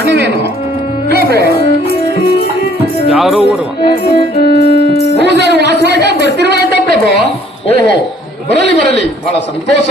ಕಾರಣವೇನು ಯಾರೋ ಊರು. ಪೂಜಾರು ವಾಸವಾಗಿ ಬರ್ತಿರುವಂತ ಪ್ರಭು? ಓಹೋ ಬರಲಿ ಬರಲಿ. ಬಹಳ ಸಂತೋಷ.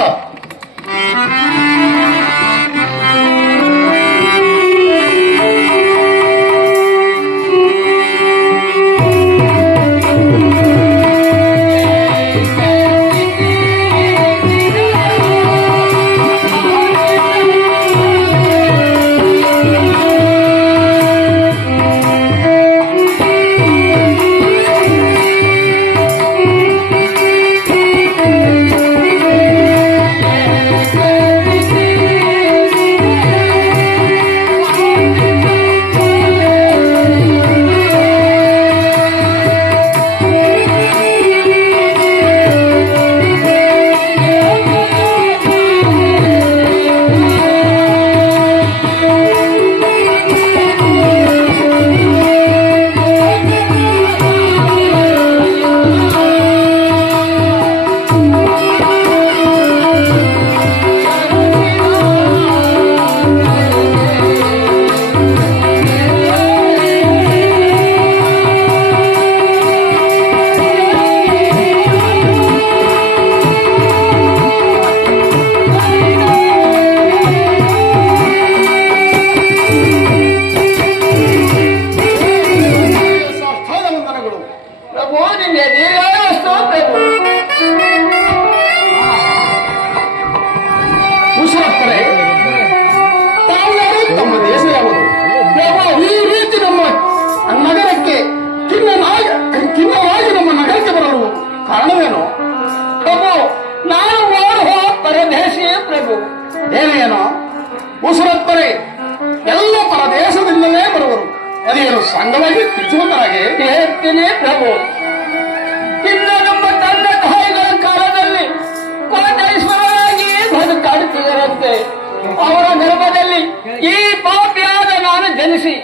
ಜನಿಸಿ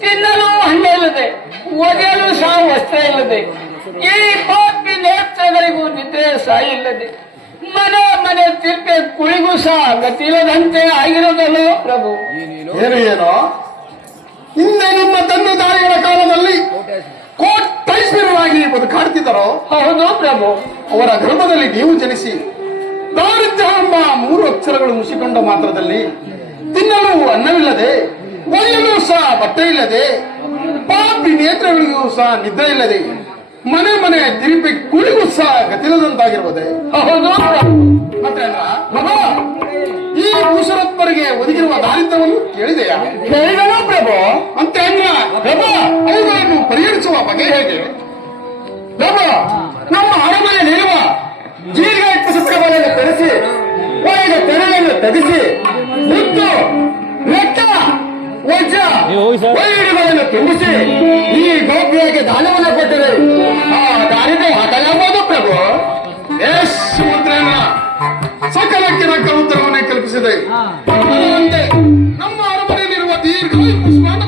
ತಿನ್ನಲು ಹಣ್ಣೆ ಇಲ್ಲದೆ ಒದೆಯಲು ಸಹ ವಸ್ತ್ರ ಇಲ್ಲದೆ ಈ ಪಾಪಿ ನೇತ್ರಗಳಿಗೂ ನಿದ್ರೆ ಸಹ ಇಲ್ಲದೆ ಮನೆ ಮನೆ ತಿಪ್ಪೆ ಕುಳಿಗೂ ಸಹ ಗತಿ ಇಲ್ಲದಂತೆ ಆಗಿರೋದಲ್ಲೋ ಪ್ರಭು. ಏನು ಏನೋ? ಹಿಂದೆ ನಿಮ್ಮ ತಂದೆ ತಾಯಿಗಳ ಕಾಲದಲ್ಲಿ ಕೋಟೈಶ್ವರವಾಗಿ ಬದುಕಾಡ್ತಿದ್ದಾರೋ ಹೌದು ಪ್ರಭು. ಅವರ ಗರ್ಭದಲ್ಲಿ ನೀವು ಜನಿಸಿ ದಾರಿದ್ರ್ಯ ಎಂಬ ಮೂರು ಅಕ್ಷರಗಳು ಮುಸಿಕೊಂಡ ಮಾತ್ರದಲ್ಲಿ ತಿನ್ನಲು ಅನ್ನವಿಲ್ಲದೆ ಒಯ್ಯಲು ಸಹ ಬಟ್ಟೆ ಇಲ್ಲದೆ ಪಾಪಿ ನೇತ್ರಗಳಿಗೂ ಸಹ ನಿದ್ದೆ ಇಲ್ಲದೆ ಮನೆ ಮನೆ ತಿರುಪಿ ಕುಳಿಗೂ ಸಹ ಗತಿಲ್ಲದಂತಾಗಿರುವುದೇ ಮತ್ತೆ ಈ ಭೂಷರಪ್ಪರಿಗೆ ಒದಗಿರುವ ದಾರಿದ್ರ್ಯವನ್ನು ಕೇಳಿದೆಯಾ? ಹೇಳಿದನು ಪ್ರಭು. ಅಂತ ಪ್ರಭು ಅವುಗಳನ್ನು ಪರಿಹರಿಸುವ ಬಗೆ ಹೇಗೆ? ಪ್ರಭು ನಮ್ಮ ಅರಮನೆಯಲ್ಲಿರುವ ಜೀರಿಗೆ ಇಟ್ಟ ಸುತ್ತಗಳನ್ನು ತರಿಸಿ ಒಳಗೆ ತೆರೆಯನ್ನು ತೆಗೆಸಿ ಮುತ್ತು ವೈರಿಗಳನ್ನು ತುಂಬಿಸಿ ಈ ಗೋಪಿಯಾಗೆ ದಾನವನ್ನು ಕೊಟ್ಟರೆ. ಆ ದಾರಿದೆ ಹಾಕಲಾಗಬಹುದು ಪ್ರಭು. ಸಕಲಕ್ಕೆ ನಕ್ಕ ಉತ್ತರವನ್ನೇ ಕಲ್ಪಿಸಿದೆ. ನಮ್ಮ ಅರಮನೆಯಲ್ಲಿರುವ ದೀರ್ಘ ಪುಷ್ಪಾಂಡ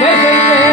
Hey. Yeah.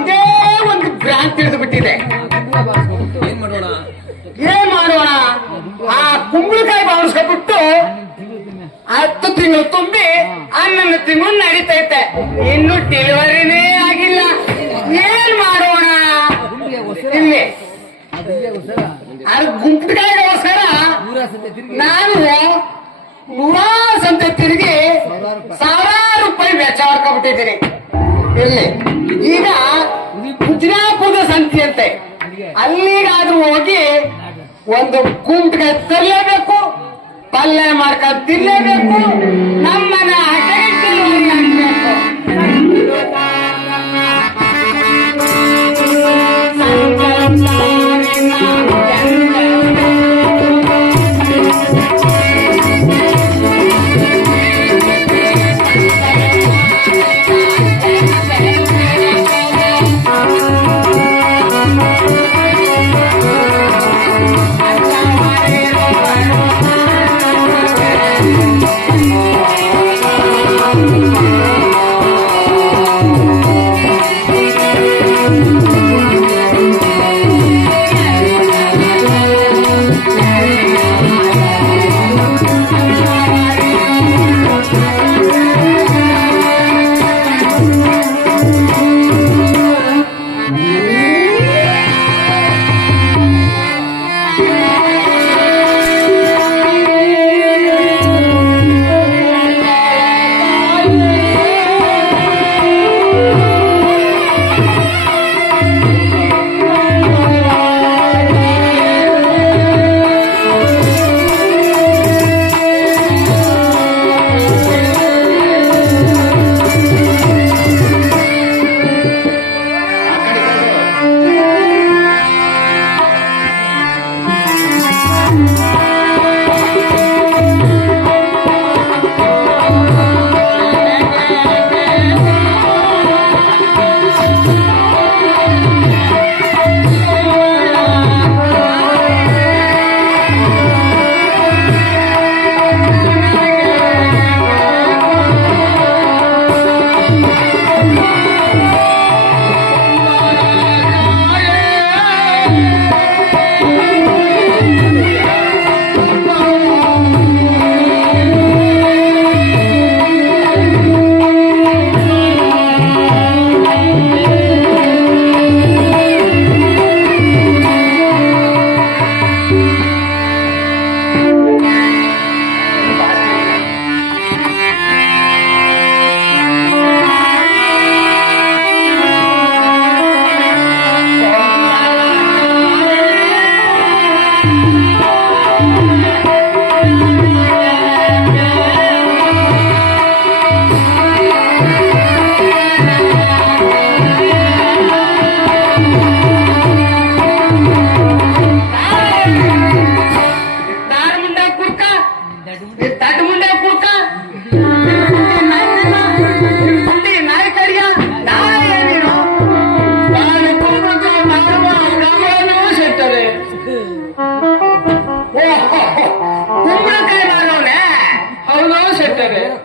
ಇದೇ ಒಂದು ಭ್ರಾಂತಿ ಹಿಡಿದು ಬಿಟ್ಟಿದೆ ಏನ್ ಮಾಡೋಣ? ಏನ್ ಮಾಡೋಣ? ಆ ಕುಂಬಳಕಾಯಿ ಬಾರಿಸ್ಕೊಂಡ್ಬಿಟ್ಟು ಹತ್ತು ತಿಂಗಳು ತುಂಬಿ ಹನ್ನೊಂದು ತಿಂಗಳು ನಡೀತೈತೆ ಇನ್ನು ಡೆಲಿವರಿನೇ ಆಗಿಲ್ಲ. ಏನ್ ಮಾಡೋಣ? ಇಲ್ಲಿ. ಅದು ಗುಂಪಿಗಾಯಿಗೋಸ್ಕರ ನಾನು ನೂರಾರು ಸಂತೆ ತಿರುಗಿ ಸಾವಿರಾರು ರೂಪಾಯಿ ವೆಚ್ಚ ಮಾಡ್ಕೊಂಡ್ಬಿಟ್ಟಿದ್ದೀನಿ. ಈಗ ಕುಚಿನಾಪುರದ ಸಂತಿ ಅಂತೆ. ಅಲ್ಲಿಗಾದ್ರೂ ಹೋಗಿ ಒಂದು ಕುಂಟ್ಗೆ ತರಲೇಬೇಕು ಪಲ್ಯ ಮಾಡ್ಕೊಂಡು ತಿನ್ಲೇಬೇಕು ನಮ್ಮನ್ನ ಹಟೆಗೆ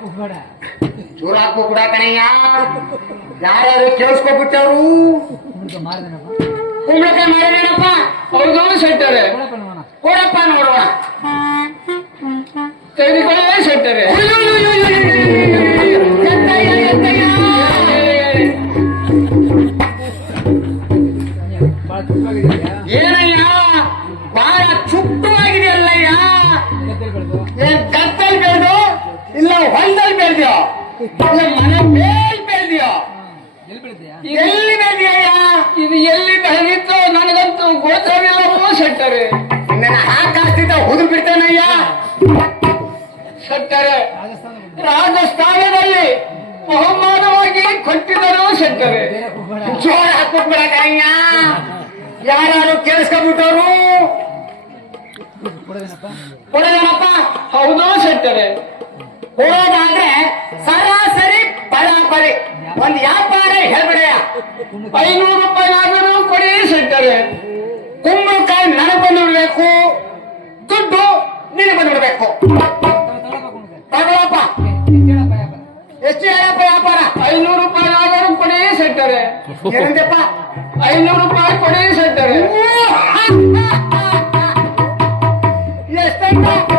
ಸೆಟ್ಟರೆ ಚೂರ ಹಾಕ್ಬಿಡ ಕಣಯ್ಯ ಯಾರ್ಯಾರು ಕೇಳಿಸ್ಕೊಬಿಟ್ಟವ್ರು ಕುಂಬಳಕಾಯಿ ಮಾಡಿದೇನಪ್ಪ ಅವ್ರಿಗೂ ಸೆಟ್ಟರೆ ಕೊಡಪ್ಪ ನೋಡೋಣ ತೆಗೆದುಕೊಳ್ಳೇ ಸೆಟ್ಟರೆ ಬೆಳೆದ್ಯೋ ಇಲ್ಲ ಮನೆ ಮೇಲ್ ಬೆಳೆದ್ಯೋ ಎಲ್ಲಿ ಬೆಳೆದ್ಯಯ್ಯ ಇದು ಎಲ್ಲಿ ಬೆಳೆದಿತ್ತು ನನಗಂತೂ ಗೋಚರವಿಲ್ಲ ಸೆಟ್ಟರೆ ನನ್ನ ಹಾಕಾಸ್ತಿದ್ದ ಹುದು ಬಿಡ್ತಾನಯ್ಯ? ಸೆಟ್ಟರೆ ರಾಜಸ್ಥಾನದಲ್ಲಿ. ಬಹುಮಾನವಾಗಿ ಕೊಟ್ಟಿದ್ದರು ಸೆಟ್ಟರೆ ಜೋರ ಹಾಕೊಂಡ್ಬಿಡಕಯ್ಯ ಯಾರು ಕೇಳಿಸ್ಕೊಂಡ್ಬಿಟ್ಟವರು? ಕೊಡೋದೇನಪ್ಪ? ಹೌದು ಸೆಟ್ಟರೆ ಹೋಗೋದಾದ್ರೆ ಸರಾಸರಿ ಬರಾಬರಿ ಒಂದ್ ವ್ಯಾಪಾರ ಹೇಳ್ಬಿಡೆಯ ಐನೂರು ರೂಪಾಯಿ ಆದರೂ ಕೊಡಿ ಸೆಟ್ಟರೆ ಕುಂಬಳಕಾಯಿ ನನಗೆ ಬಂದ್ಬಿಡ್ಬೇಕು ದುಡ್ಡು ನಿನಗೆ ಬಂದ್ಬಿಡ್ಬೇಕು ತಗೊಳಪ್ಪ. ಎಷ್ಟು ಹೇಳಪ್ಪ ವ್ಯಾಪಾರ? ಐನೂರು ರೂಪಾಯಿ ಆದರೂ ಕೊಡಿ ಸೆಟ್ಟರೆ ಏನಂತಪ್ಪ ಐನೂರು ರೂಪಾಯಿ ಕೊಡಿ ಸೆಟ್ಟರೆ ಎಷ್ಟಾಯ್ತು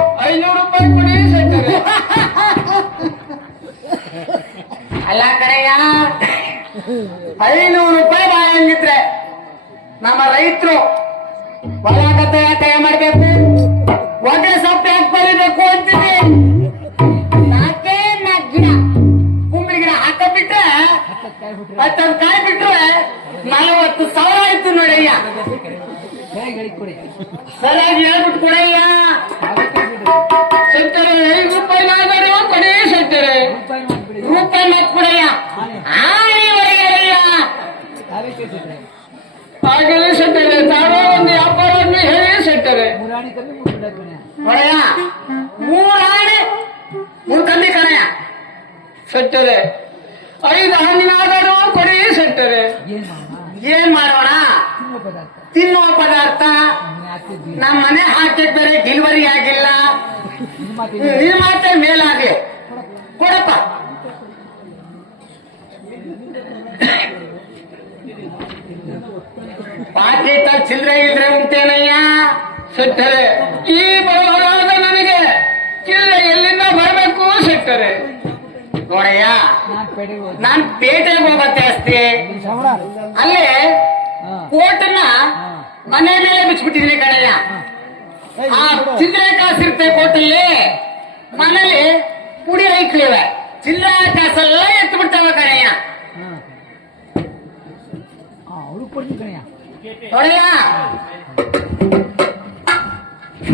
ಕಡೆಯ ಐನೂರು ರೂಪಾಯಿ ಬಾಳಂಗಿದ್ರೆ ನಮ್ಮ ರೈತರು ಹೊಲ ಗದ್ದೆ ಕೈ ಮಾಡ್ಬೇಕು. ಒಳ್ಳೆ ಸೊಪ್ಪು ಹಾಕಿ ಬರೀಬೇಕು ಅಂತೀನಿ ನಾಲ್ಕೇ ನಾಲ್ಕು ಗಿಡ, ಕುಂಬಳಿ ಗಿಡ ಹಾಕ ಬಿಟ್ರೆ ಮತ್ತೊಂದು ಕಾಯಿ ಬಿಟ್ರೆ ನಲವತ್ತು ಸಾವಿರ ಆಯ್ತು ನೋಡಯ್ಯ. ಸರಿಯಾಗಿ ಹೇಳ್ಬಿಟ್ಟು ಕೊಡಯ್ಯ. ಸೆಟ್ಟರೆ ಐದು ರೂಪಾಯಿ ಮಾಡಿದ್ರೆ ಕೊಡಿ ಸೆಟ್ಟರೆ ರೂಪಾಯಿ ಮತ್ ಕೊಡಯ್ಯ ಆಳಿವರೆಗೆಯ್ಯ ಸೆಟ್ಟರೆ ತಾವೇ ಒಂದು ವ್ಯಾಪಾರವನ್ನು ಹೇಳಿ ಸೆಟ್ಟರೆ. ಒಡೆಯ ಮೂರು ಆಣೆ ಮೂರ್ ಕಮ್ಮಿ ಕಣಯ್ಯ ಸೆಟ್ಟರೆ. ಐದು ಹಣ್ಣಿನಾದರೂ ಕೊಡಿ ಸೆಟ್ಟರೆ. ಏನ್ ಮಾಡೋಣ? ತಿನ್ನುವ ಪದಾರ್ಥ. ನಮ್ಮ ಮನೆ ಹಾಕಿದ್ ಬೇರೆ ಡೆಲಿವರಿ ಆಗಿಲ್ಲ. ನಿಮ್ಮ ಮಾತೆ ಮೇಲಾಗ್ಲಿ ಕೊಡಪ್ಪ. ಪಾಕೆಟ್ ಚಿಲ್ಲರೆ ಇಲ್ದ್ರೆ ಉಂಟೇನಯ್ಯ ಸೆಟ್ಟರೆ. ಈ ಬರವರಾದ ನನಗೆ ಚಿಲ್ಲರೆ ಎಲ್ಲಿಂದ ಬರಬೇಕು ಸೆಟ್ಟರೆ. ನೋಡಯ್ಯ, ನಾನ್ ಪೇಟೆಗೆ ಹೋಗತ್ತೆ ಅಷ್ಟೇ. ಅಲ್ಲೇ ಕೋಟನ್ನ ಮನೆ ಮೇಲೆ ಬಿಚ್ಚಿಬಿಟ್ಟಿದೀನಿ ಕಣಯ್ಯ. ಆ ಚಿಲ್ಲರೆ ಕಾಸಿರುತ್ತೆ ಕೋಟಲ್ಲಿ. ಮನೇಲಿ ಪುಡಿ ಐಕ್ಲಿವೆ ಚಿಲ್ಲರೆ ಕಾಸೆಲ್ಲ ಎತ್ತು ಬಿಡ್ತಾವ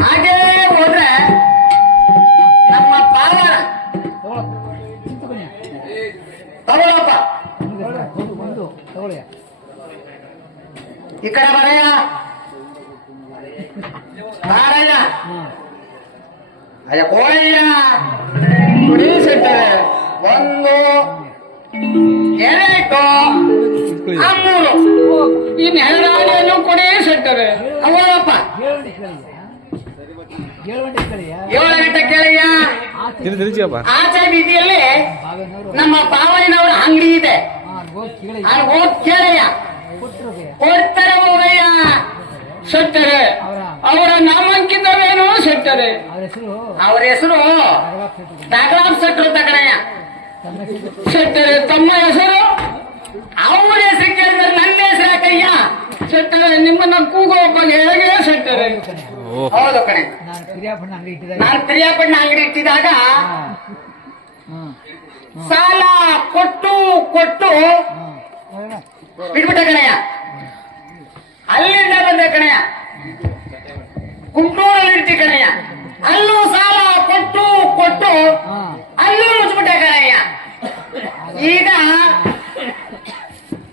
ಹಾಗೆ ಹೋದ್ರೆ ನಮ್ಮ ಪಾವನ ತಗೊಳಪ್ಪ. ಈ ಕಡೆ ಬರಯ್ಯ. ಬಾರಯ್ಯ ಅಯ್ಯ ಕೋಳಯ್ಯ ಕುಡಿ ಒಂದು ಆ ಮೂರು. ಕೊಡಿ ಸೆಟ್ಟರೆ. ತಗೊಳಪ್ಪ ಏಳು ಗಂಟೆ ಕೇಳಯ್ಯ ಆಚೆ ಬೀದಿಯಲ್ಲಿ ನಮ್ಮ ಪಾವನವರ ಅಂಗಡಿ ಇದೆ. ಅಲ್ಲಿ ಹೋಗಿ ಕೇಳಯ್ಯ ಕೊಡ್ತಾರೆ ಹೋಗಯ್ಯ ಸೆಟ್ಟರೆ. ಅವರ ನಾಮಾಂಕಿತವೇನು ಸೆಟ್ಟರೆ. ಅವ್ರ ಹೆಸರು ಡಾಗ್ಲಾಬ್ ಸೆಟ್ರು ತಗಣಯ್ಯ ಸೆಟ್ಟರೆ ತಮ್ಮ ಹೆಸರು? ಅವ್ರ ಹೆಸರು ಕೇಳಿದ್ರೆ ನನ್ನ ಹೆಸರು ಯಾಕಯ್ಯ? ಶೆಟ್ಟರ ನಿಮ್ಮನ್ನ ಕೂಗುವ ಹೇಗೆ ಸೆಟ್ಟರೆ ಹೌದು ಕಣೆ. ನಾನು ಕ್ರಿಯಾಪಣ್ಣ ಅಂಗಡಿ ಇಟ್ಟಿದಾಗ ನಾನ್ ಪ್ರಿಯಾಪಣ್ಣ ಅಂಗಡಿ ಇಟ್ಟಿದಾಗ ಸಾಲ ಕೊಟ್ಟು ಕೊಟ್ಟು ಬಿಟ್ಬಿಟ್ಟ ಕಣಯ್ಯ. ಅಲ್ಲಿಂದ ಬಂದೆ ಕಣಯ್ಯ. ಕುಂಟೂರಲ್ಲಿ ಇರ್ತಿ ಕಣಯ್ಯ ಅಲ್ಲೂ ಸಾಲ ಕೊಟ್ಟು ಕೊಟ್ಟು ಅಲ್ಲೂ ಮುಚ್ಬಿಟ್ಟೆ ಕಣಯ್ಯ ಈಗ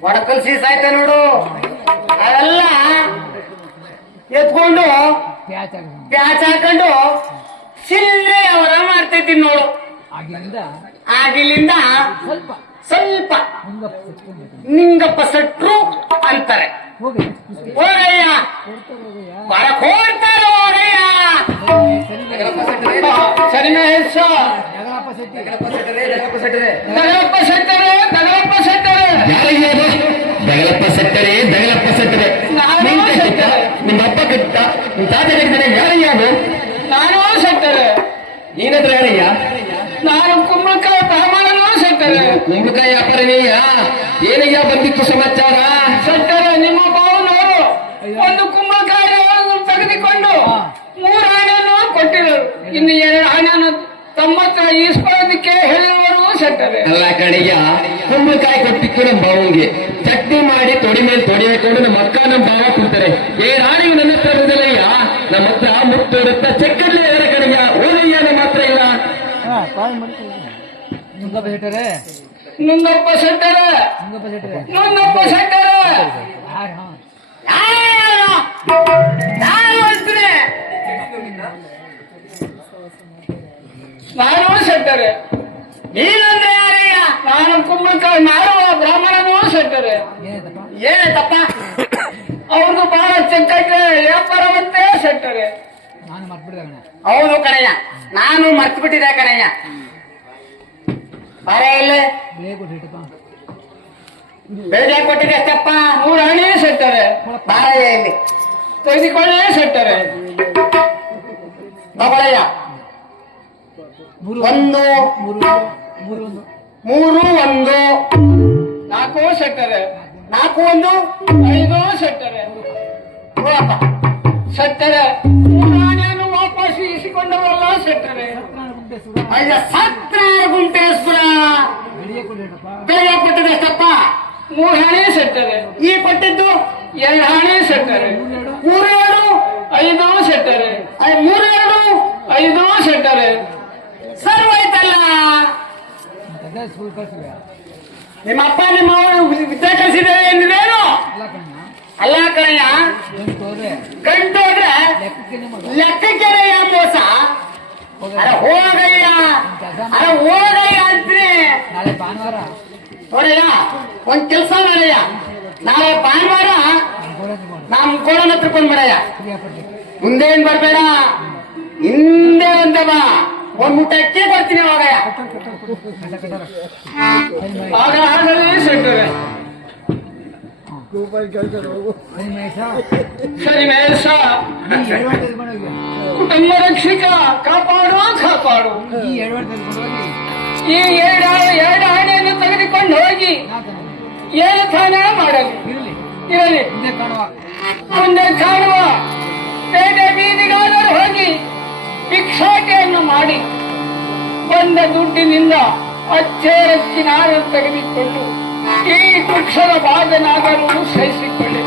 ಒಡಕಲ್ ಸೀಸ್ ಆಯ್ತ ನೋಡು? ಅವೆಲ್ಲ ಎತ್ಕೊಂಡು ಪ್ಯಾಚ್ ಹಾಕೊಂಡು ಸಿಲ್ಲೆ ಅವರ ಮಾಡ್ತೈತಿ ನೋಡು. ಆಗಿಲಿಂದ ಆಗಿಲ್ಲಿಂದ ಸ್ವಲ್ಪ. ಸ್ವಲ್ಪ. ನಿಂಗಪ್ಪ ಸಟ್ರು ಅಂತಾರೆ. ಹೋಗಿ ಹೋಗಯ್ಯ. ಬರ ಹೋಗಯ್ಯ. ಸರಿ ಮಹೇಶ ನಗರಪ್ಪ ಸೆಟ್ಟಿ ದಗಲಪ್ಪ ಸೆಟ್ಟರೆ ದಗಲಪ್ಪ ಸೆಟ್ಟರೆ ಯಾರಿಗೆ ಅದು ದಗಲಪ್ಪ ಸತ್ತರೆ ದಗಲಪ್ಪ ಸತ್ತರೆ. ನಿಮ್ಮ ಅಪ್ಪ ಕಟ್ಟ ನಿಮ್ಮ ತಾತ ಕಟ್ಟಿದ್ರೆ ಯಾರಯ್ಯ ಅದು ನಾನು ಸತ್ತರೆ. ನೀನತ್ರ ಯಾರಯ್ಯ ನಾನು ಕುಂಬಳಕಾಯಿ ಬ್ರಾಹ್ಮಣನು ಸತ್ತರೆ. ಕುಂಬಳಕಾಯಿ ವ್ಯಾಪಾರನೇಯ? ಏನಯ್ಯ ಬಂದಿತ್ತು ಸಮಾಚಾರ. ಸತ್ತರೆ ನಿಮ್ಮ ಬಾವನವರು ಒಂದು ಕುಂಬಳಕಾಯಿ ತೆಗೆದುಕೊಂಡು ಮೂರು ಹಣನೂ ಕೊಟ್ಟಿದರು ಇನ್ನು ಎರಡು ಹಣನು ತಮ್ಮ ಹತ್ರ ಈಸ್ಕೊಳ್ಳೋದಕ್ಕೆ ಹೇಳಿರುವರು ಸತ್ತರೆ. ಅಲ್ಲ ಕಡೆಯ ಕುಂಬಳಕಾಯಿ ಕೊಟ್ಟಿತ್ತು ನಮ್ಮ ಮಾಡಿ ತೊಡಿ ಹಾಕೊಂಡು ನಮ್ಮ ಅಕ್ಕ ನಮ್ಮ ಭಾವ ಕೊಡ್ತಾರೆ. ಏ ರಾಣಿಯು ನನ್ನ ಹತ್ರ ಇರೋದಿಲ್ಲಯ್ಯ ನಮ್ಮ ಹತ್ರ ಮುತ್ತು ಇರುತ್ತ. ಚೆಕ್ಕಲ್ಲೇ ಇರೋ ಕಡೆಯ ಓದಯ್ಯ ನಮ್ಮ ಹತ್ರ ಇಲ್ಲ. ಸೆಟ್ಟರೆ ನುಂಗಪ್ಪ ಸೆಟ್ಟರೆ ನುಂಗಪ್ಪ ಸೆಟ್ಟರೆ ನಾನು ಹಾ. ಯಾರು ನಾನು ಸೆಟ್ಟರೆ ನೀನಂದ್ರೆ ಯಾರಯ್ಯ? ನಾನು ಕುಂಬಳಕಾಯಿ ಮಾರುವ ಬ್ರಾಹ್ಮಣನೂ ಏನಾಯ್ತಪ್ಪ ಏನತ್ತಪ್ಪ ಅವ್ರದ್ದು ಬಹಳ ವ್ಯಾಪಾರ ವ್ಯಾಪಾರವಂತೆ ಸೆಟ್ಟರೆ ನಾನು ಮರ್ತ್ಬಿಡ್ದೆ ಕಣ. ಹೌದು ಕಣಯ್ಯ ನಾನು ಮರ್ತು ಬಿಟ್ಟಿದೆ ಕಣಯ್ಯ. ಬಾರೆ ಇಲ್ಲಿ. ಬೆಳಗ್ಗೆ ಕೊಟ್ಟಿದ್ದೆ ಅಷ್ಟಪ್ಪ. ಮೂರು ಹಣಿ ಸೆಟ್ಟರೆ ಬಾರೆ ಇಲ್ಲಿ. ತೆಗೆದುಕೊಳ್ಳೇ ಸೆಟ್ಟರೆ ಒಂದು. ಮೂರು ಒಂದು. ಮೂರು ಒಂದು. ನಾಲ್ಕು ಸೆಟ್ಟರೆ. ನಾಲ್ಕು ಒಂದು, ಐದು ಸೆಟ್ಟರೆ. ಸೆಟ್ಟರೆ. ಮೂರು ಹಣಿಯನ್ನು ವಾಪಸ್ ಇಸಿಕೊಂಡವಲ್ಲ ಸೆಟ್ಟರೆ. ಅಯ್ಯ, ಸತ್ರ ಗುಂಟೇಶ್ವರ. ಬೆಳಿಗ್ಗೆ ಕೊಟ್ಟಿದೆ ಅಷ್ಟಪ್ಪ. ಮೂರು ಹಣೆ ಸೆಟ್ಟರೆ. ಈ ಕೊಟ್ಟಿದ್ದು ಎರಡು ಹಣೆ ಸೆಟ್ಟರೆ. ಮೂರೆರಡು ಮೂರು ಎರಡು ಐದು ಸೆಟ್ಟರೆ. ಮೂರೆರಡು ಮೂರು ಎರಡು ಐದು ಸೆಟ್ಟರೆ. ಸರ್ವೈತಲ್ಲ ನಿಮ್ಮ ಅಪ್ಪ ನಿಮ್ಮ ವಿದ್ಯಾ ಕಲಿಸಿದ್ದಾರೆ ಎಲ್ಲ ಅಲ್ಲ ಕಣಯ್ಯ ಗಂಟು ಹೋದ್ರೆ ಲೆಕ್ಕಕ್ಕೆ ಮೋಸ ಅರೆ ಹೋಗಯ್ಯ. ಅರೆ ಹೋಗಯ್ಯ ಅಂತೀನಿ. ನಾಳೆ ಭಾನುವಾರ. ನೋಡಯ್ಯ ಒಂದ್ ಕೆಲಸ ಮಾಡಯ್ಯ. ನಾಳೆ ಭಾನುವಾರ ನಮ್ ಕೋಣ ಬಂದ್ಬಿಡಯ್ಯ ಮುಂದೇನ್ ಮುಂದೆ ಏನ್ ಬರ್ಬೇಡ? ಹಿಂದೆ ಒಂದ ಬಾ ಒಂದ್ ಮುಟ್ಟ ಬರ್ತೀನಿ ಕಟ್ಟಾರ ಆಗ ಸೆಟ್ಟರೆ ಸರಿ ಮಹೇಶ ಕುಟುಂಬ ರಕ್ಷಿಕ, ಕಾಪಾಡು ಕಾಪಾಡು. ಈ ಎರಡು ಎರಡು ಆಣೆಯನ್ನು ತೆಗೆದುಕೊಂಡು ಹೋಗಿ ಏನು ತಾನೇ ಮಾಡಲಿ. ಇರಲಿ. ಮುಂದೆ ಕಾಣುವ. ಪೇಟೆ ಬೀದಿಗಾದರೂ ಹೋಗಿ ಭಿಕ್ಷಾಟೆಯನ್ನು ಮಾಡಿ ಬಂದ ದುಡ್ಡಿನಿಂದ ಅಚ್ಚೇರಕ್ಕಿ ನಾನು ತೆಗೆದುಕೊಂಡು ಈ ವೃಕ್ಷದ ಬಾಧನಾದರೂ ಸಹಿಸಿಕೊಳ್ಳಿ.